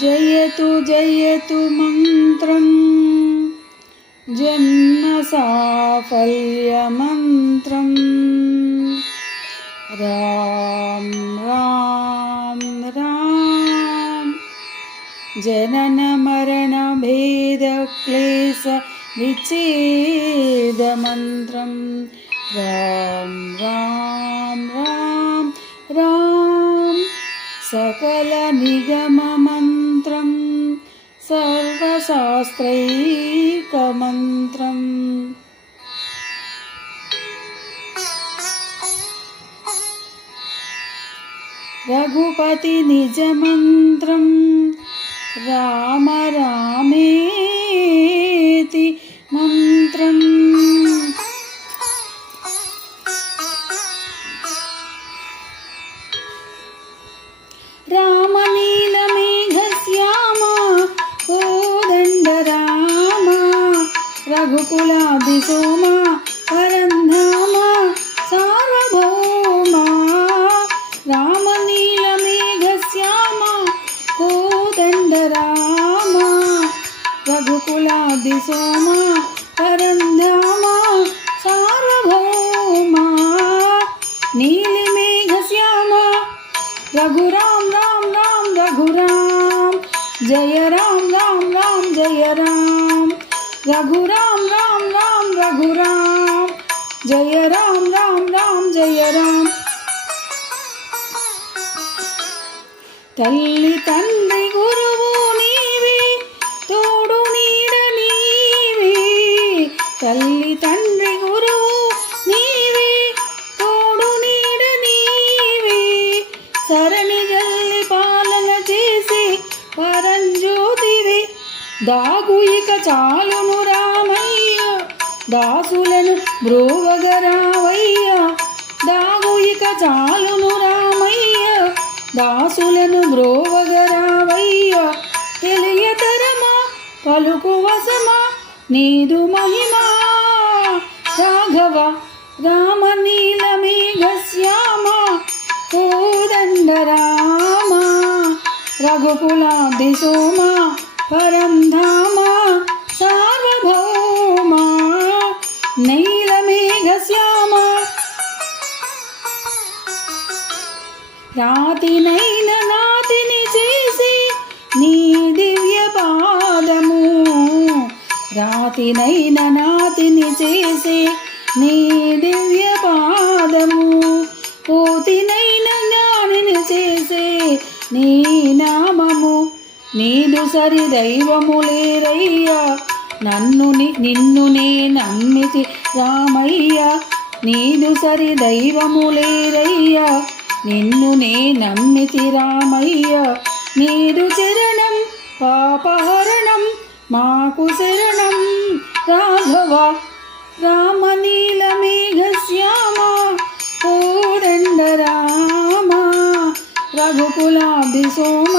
जयतु जयतु मन्त्रं जन्मसाफल्यमन्त्रं राम राम राम जननमरणभेदक्लेश विच्छेदमन्त्रं राम राम राम राम सकलनिगममन्त्रं सर्वशास्त्रैकमन्त्रं रघुपतिनिजमन्त्रं राम रामेति मन्त्रं रामनीलमेघश्यामा कोदण्डराम रघुकुलाभिसोमा परन्धाम सार्वभौमा रामनीलमेघश्यामा कोदण्डराम रघुकुलाभिसोमा परन्धाम सार्वभौमा नीलिमेघश्यामा रघुराम राम राम रघुराम जय राम राम राम जय राम रघुराम राम राम रघुराम जय राम राम राम जय राम तल्ली तंड्री गुरुवु नीवे तोडु नीड नीवे तल्ली तंड्री गुरुवु नीवे तोडु नीड नीवे సరణిగల్లి పాలన చేసి పరంజ్యోతివి దాగు ఇక చాలును రామయ్య దాసులను బ్రోవగరావయ్య దాగు ఇక చాలును రామయ్య దాసులను బ్రోవగరావయ్య తెలియతరమా పలుకు వసమా నీదు మహిమా రాఘవ రామ నీలమేఘశ్యామ కోదండరామ రఘుకులాభిసోమ పరంధామ సార్వభౌమ నీలమేఘశ్యామ రాతినైన నాతిని చేసి నీ దివ్య పాదము రాతినైన నాతిని చేసి నీ దివ్య పాదము కోతినైన జ్ఞానిని చేసే నీ నామము నీదు సరి దైవములేరయ్యా నిన్ను నే నమ్మితి రామయ్య నీదు సరి దైవములేరయ్యా నిన్ను నే నమ్మితి రామయ్య నీదు చరణం పాపహరణం మాకు శరణం రాఘవ రామ నీలమేఘశ్యామ కోదండరామ రఘుకులాభిసోమ